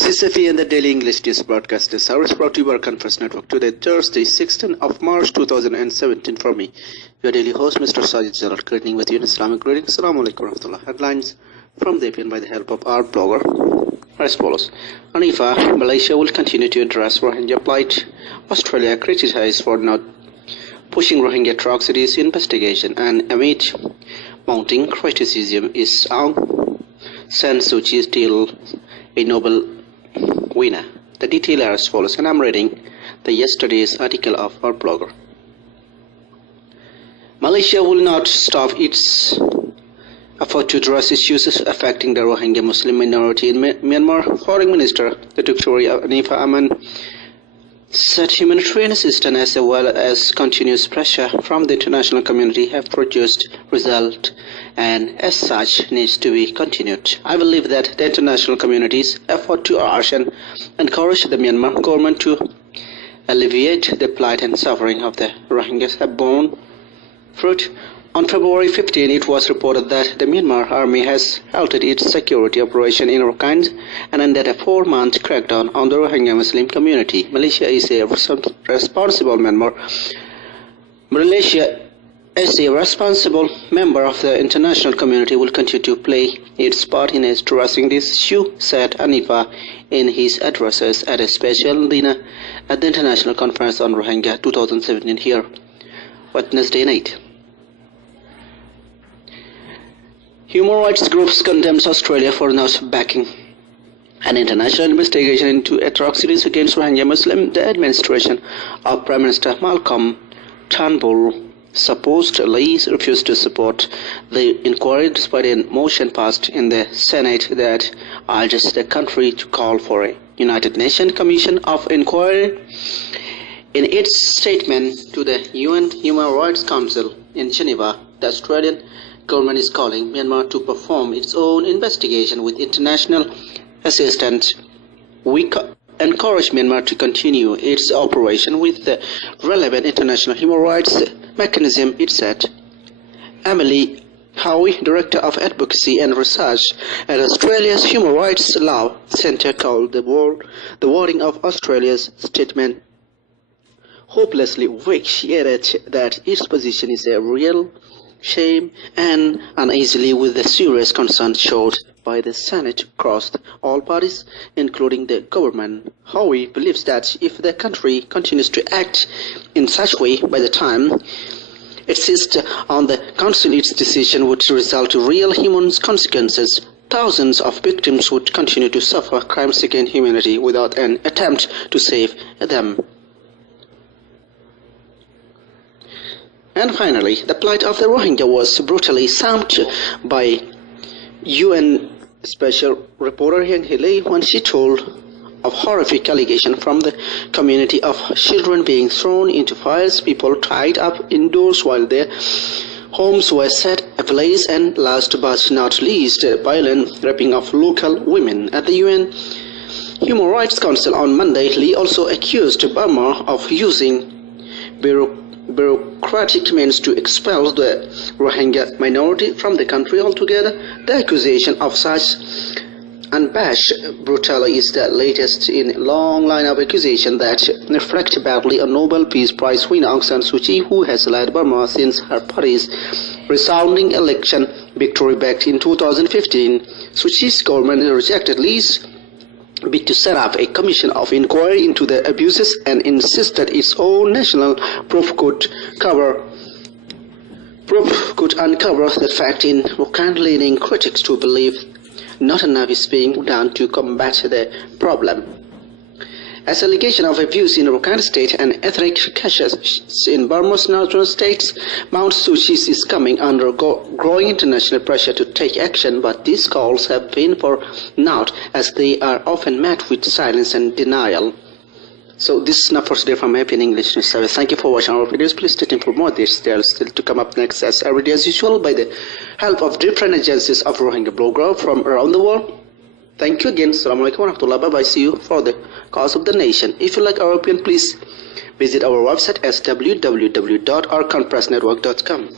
This is APN, the Daily English News Broadcaster service brought to you by our Conference Network. Today, Thursday, 16th of March 2017. For me, your daily host, Mr. Sajid Jalal, greeting with you in Islamic greeting. Assalamu alaikum warahmatullah. Headlines from the APN by the help of our blogger as follows. Hanifa, Malaysia will continue to address Rohingya plight. Australia criticized for not pushing Rohingya atrocities investigation, and amid mounting criticism is Aung San Suu Kyi still a Nobel winner. The detail are as follows, and I'm reading the yesterday's article of our blogger. Malaysia will not stop its effort to address issues affecting the Rohingya Muslim minority in Myanmar. Foreign Minister Dr. Hanifa Aman said humanitarian assistance as well as continuous pressure from the international community have produced result, and as such needs to be continued. I believe that the international community's effort to urge and encourage the Myanmar government to alleviate the plight and suffering of the Rohingyas have borne fruit. On February 15, it was reported that the Myanmar army has halted its security operation in Rakhine and ended a 4-month crackdown on the Rohingya Muslim community. Malaysia is a responsible member. Malaysia, as a responsible member of the international community, will continue to play its part in addressing this issue, said Hanifa in his addresses at a special dinner at the International Conference on Rohingya 2017 here, Wednesday night. Human rights groups condemns Australia for not backing an international investigation into atrocities against Rohingya Muslims. The administration of Prime Minister Malcolm Turnbull supposedly refused to support the inquiry despite a motion passed in the Senate that urges the country to call for a United Nations Commission of Inquiry. In its statement to the UN Human Rights Council in Geneva, the Australian government is calling Myanmar to perform its own investigation with international assistance. We encourage Myanmar to continue its operation with the relevant international human rights mechanism, it said. Emily Howie, Director of Advocacy and Research at Australia's Human Rights Law Centre, called the wording of Australia's statement hopelessly weak. She added that its position is a real shame and uneasily with the serious concern showed by the Senate across all parties, including the government. Howie believes that if the country continues to act in such way, by the time it seized on the council, its decision would result in real human consequences. Thousands of victims would continue to suffer crimes against humanity without an attempt to save them. And finally, the plight of the Rohingya was brutally summed by UN Special Reporter Yang Hele when she told of horrific allegation from the community of children being thrown into fires, people tied up indoors while their homes were set ablaze, and last but not least, violent raping of local women. At the UN Human Rights Council on Monday, Lee also accused Burma of using bureaucratic means to expel the Rohingya minority from the country altogether. The accusation of such unabashed brutality is the latest in a long line of accusations that reflect badly on Nobel Peace Prize winner Aung San Suu Kyi, who has led Burma since her party's resounding election victory back in 2015. Suu Kyi's government rejected Lee's bid to set up a commission of inquiry into the abuses and insisted its own national probe could uncover the fact, in Rakhine, leading critics to believe not enough is being done to combat the problem. As allegation of abuse in Rakhine State and ethnic clashes in Burma's northern states Mount Suu Kyi is coming under growing international pressure to take action, but these calls have been for naught, as they are often met with silence and denial. So this is enough for today from APN English News Service. Thank you for watching our videos. Please stay tuned for more details still to come up next, as every day as usual, by the help of different agencies of Rohingya bloggers from around the world. Thank you again. Assalamu alaikum warahmatullah. Bye bye. See you for the cause of the nation. If you like our opinion, please visit our website as www.ourconferencenetwork.com.